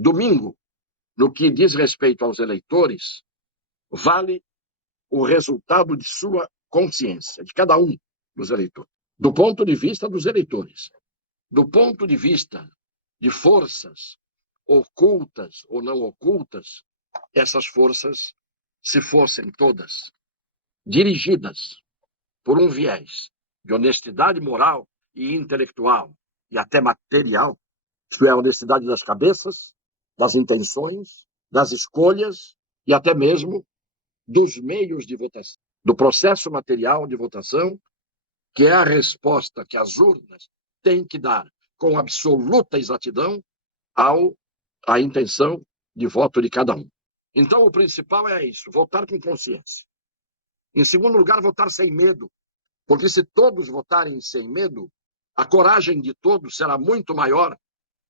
Domingo, no que diz respeito aos eleitores, vale o resultado de sua consciência, de cada um dos eleitores. Do ponto de vista dos eleitores, do ponto de vista de forças ocultas ou não ocultas, essas forças, se fossem todas dirigidas por um viés de honestidade moral e intelectual e até material, isto é, a honestidade das cabeças, das intenções, das escolhas e até mesmo dos meios de votação, do processo material de votação, que é a resposta que as urnas têm que dar com absoluta exatidão à intenção de voto de cada um. Então, o principal é isso, votar com consciência. Em segundo lugar, votar sem medo, porque se todos votarem sem medo, a coragem de todos será muito maior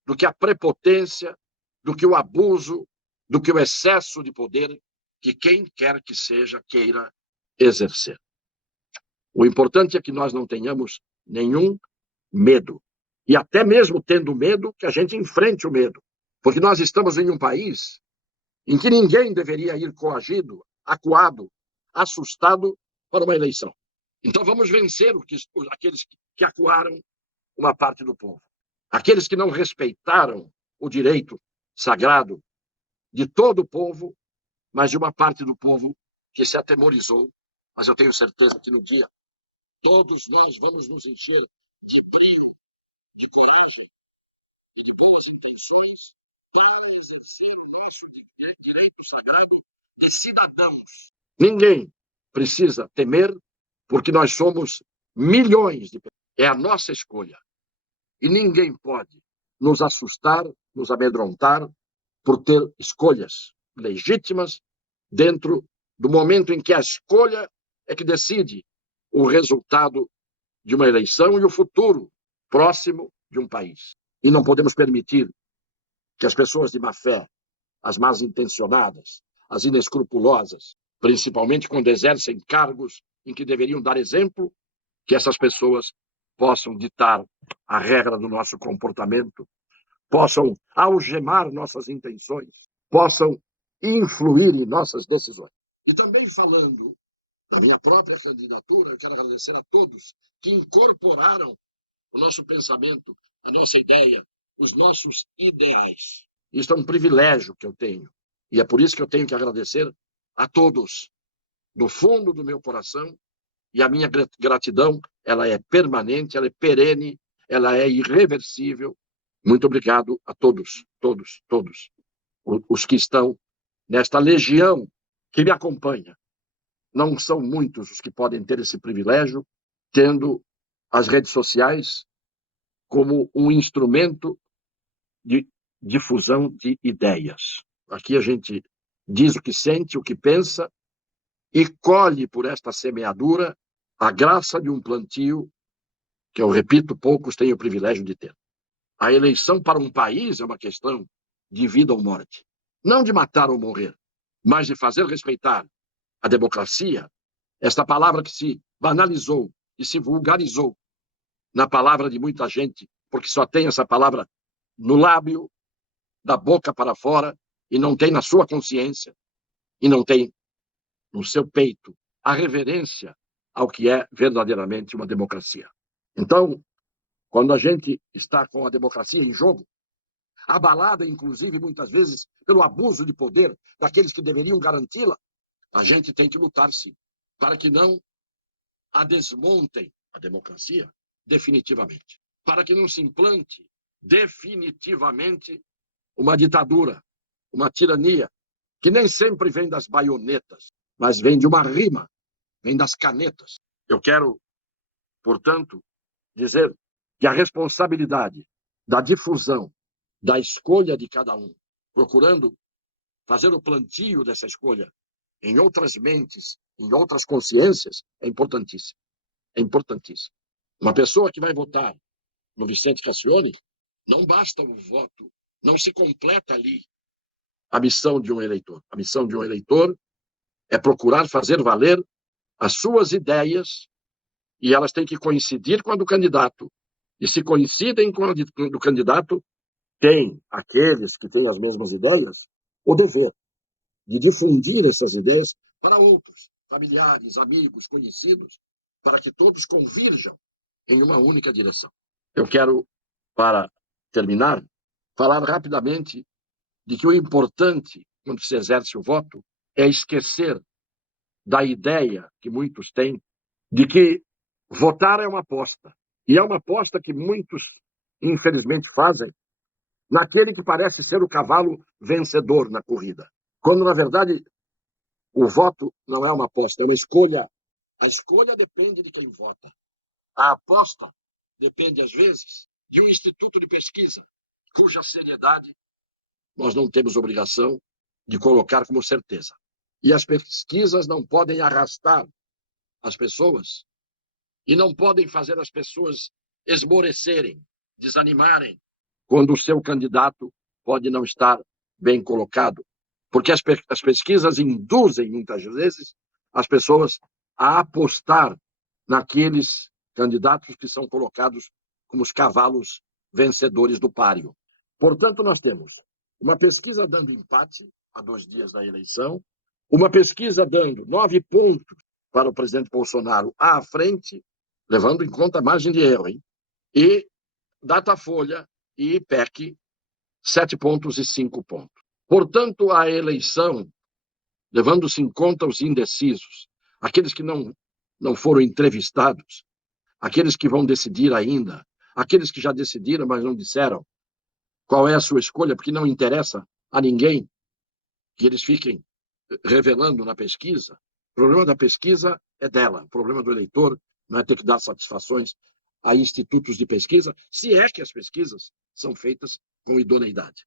do que a prepotência, do que o abuso, do que o excesso de poder que quem quer que seja queira exercer. O importante é que nós não tenhamos nenhum medo. E até mesmo tendo medo, que a gente enfrente o medo. Porque nós estamos em um país em que ninguém deveria ir coagido, acuado, assustado para uma eleição. Então vamos vencer aqueles que acuaram uma parte do povo. Aqueles que não respeitaram o direito sagrado de todo o povo, mas de uma parte do povo que se atemorizou. Mas eu tenho certeza que no dia todos nós vamos nos encher de brilho, de coragem, de boas intenções, para exercer o nosso direito sagrado de cidadãos. Ninguém precisa temer, porque nós somos milhões de pessoas. É a nossa escolha. E ninguém pode nos assustar, nos amedrontar, por ter escolhas legítimas dentro do momento em que a escolha é que decide o resultado de uma eleição e o futuro próximo de um país. E não podemos permitir que as pessoas de má fé, as más intencionadas, as inescrupulosas, principalmente quando exercem cargos em que deveriam dar exemplo, que essas pessoas possam ditar a regra do nosso comportamento, possam algemar nossas intenções, possam influir em nossas decisões. E também falando da minha própria candidatura, eu quero agradecer a todos que incorporaram o nosso pensamento, a nossa ideia, os nossos ideais. Isso é um privilégio que eu tenho. E é por isso que eu tenho que agradecer a todos, do fundo do meu coração, e a minha gratidão, ela é permanente, ela é perene, ela é irreversível. Muito obrigado a todos, todos, todos, os que estão nesta legião que me acompanha. Não são muitos os que podem ter esse privilégio, tendo as redes sociais como um instrumento de difusão de ideias. Aqui a gente diz o que sente, o que pensa, e colhe por esta semeadura a graça de um plantio que, eu repito, poucos têm o privilégio de ter. A eleição para um país é uma questão de vida ou morte. Não de matar ou morrer, mas de fazer respeitar a democracia, esta palavra que se banalizou e se vulgarizou na palavra de muita gente, porque só tem essa palavra no lábio, da boca para fora, e não tem na sua consciência, e não tem no seu peito a reverência ao que é verdadeiramente uma democracia. Então, quando a gente está com a democracia em jogo, abalada, inclusive, muitas vezes, pelo abuso de poder daqueles que deveriam garanti-la, a gente tem que lutar, sim, para que não a desmontem, a democracia, definitivamente. Para que não se implante definitivamente uma ditadura, uma tirania, que nem sempre vem das baionetas, mas vem de uma rima, vem das canetas. Eu quero, portanto, dizer que a responsabilidade da difusão, da escolha de cada um, procurando fazer o plantio dessa escolha em outras mentes, em outras consciências, é importantíssimo. É importantíssimo. Uma pessoa que vai votar no Vicente Cassioli, não basta o voto, não se completa ali a missão de um eleitor. A missão de um eleitor é procurar fazer valer as suas ideias, e elas têm que coincidir com a do candidato. E se coincidem com a do candidato, têm aqueles que têm as mesmas ideias o dever de difundir essas ideias para outros, familiares, amigos, conhecidos, para que todos convirjam em uma única direção. Eu quero, para terminar, falar rapidamente de que o importante, quando se exerce o voto, é esquecer da ideia que muitos têm de que votar é uma aposta. E é uma aposta que muitos, infelizmente, fazem naquele que parece ser o cavalo vencedor na corrida. Quando, na verdade, o voto não é uma aposta, é uma escolha. A escolha depende de quem vota. A aposta depende, às vezes, de um instituto de pesquisa, cuja seriedade nós não temos obrigação de colocar como certeza. E as pesquisas não podem arrastar as pessoas e não podem fazer as pessoas esmorecerem, desanimarem, quando o seu candidato pode não estar bem colocado. Porque as pesquisas induzem, muitas vezes, as pessoas a apostar naqueles candidatos que são colocados como os cavalos vencedores do páreo. Portanto, nós temos uma pesquisa dando empate a 2 dias da eleição, uma pesquisa dando 9 pontos para o presidente Bolsonaro à frente, levando em conta a margem de erro, hein? E Datafolha e IPEC, 7 pontos e 5 pontos. Portanto, a eleição, levando-se em conta os indecisos, aqueles que não foram entrevistados, aqueles que vão decidir ainda, aqueles que já decidiram, mas não disseram qual é a sua escolha, porque não interessa a ninguém que eles fiquem revelando na pesquisa. O problema da pesquisa é dela. O problema do eleitor não é ter que dar satisfações a institutos de pesquisa, se é que as pesquisas são feitas com idoneidade.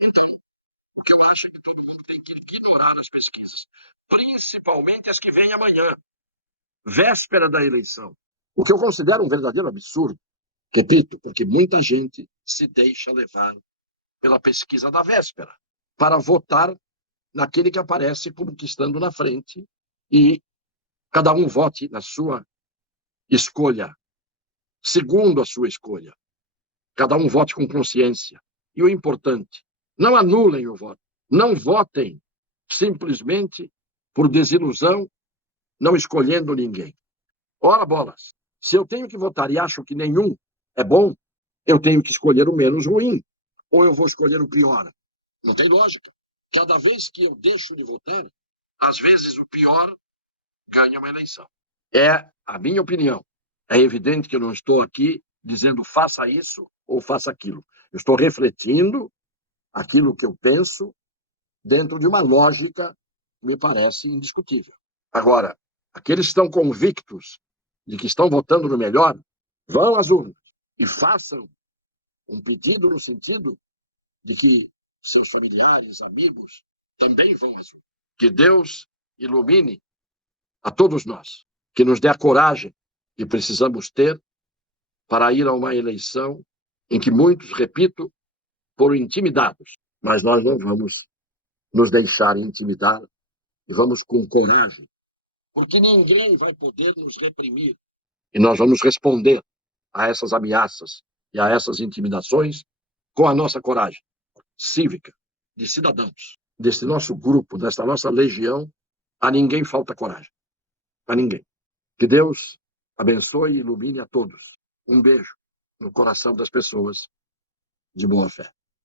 Então, o que eu acho é que todo mundo tem que ignorar as pesquisas, principalmente as que vêm amanhã, véspera da eleição. O que eu considero um verdadeiro absurdo, repito, porque muita gente se deixa levar pela pesquisa da véspera para votar naquele que aparece como que estando na frente e cada um vote na sua escolha, segundo a sua escolha. Cada um vote com consciência. E o importante, não anulem o voto. Não votem simplesmente por desilusão, não escolhendo ninguém. Ora, bolas, se eu tenho que votar e acho que nenhum é bom, eu tenho que escolher o menos ruim. Ou eu vou escolher o pior. Não tem lógica. Cada vez que eu deixo de votar, às vezes o pior ganha uma eleição. É a minha opinião. É evidente que eu não estou aqui dizendo faça isso ou faça aquilo. Eu estou refletindo aquilo que eu penso dentro de uma lógica que me parece indiscutível. Agora, aqueles que estão convictos de que estão votando no melhor, vão às urnas e façam um pedido no sentido de que seus familiares, amigos, também vão às urnas. Que Deus ilumine a todos nós, que nos dê a coragem que precisamos ter para ir a uma eleição em que muitos, repito, foram intimidados, mas nós não vamos nos deixar intimidar e vamos com coragem, porque ninguém vai poder nos reprimir. E nós vamos responder a essas ameaças e a essas intimidações com a nossa coragem cívica, de cidadãos, desse nosso grupo, desta nossa legião. A ninguém falta coragem. A ninguém. Que Deus abençoe e ilumine a todos. Um beijo no coração das pessoas de boa fé.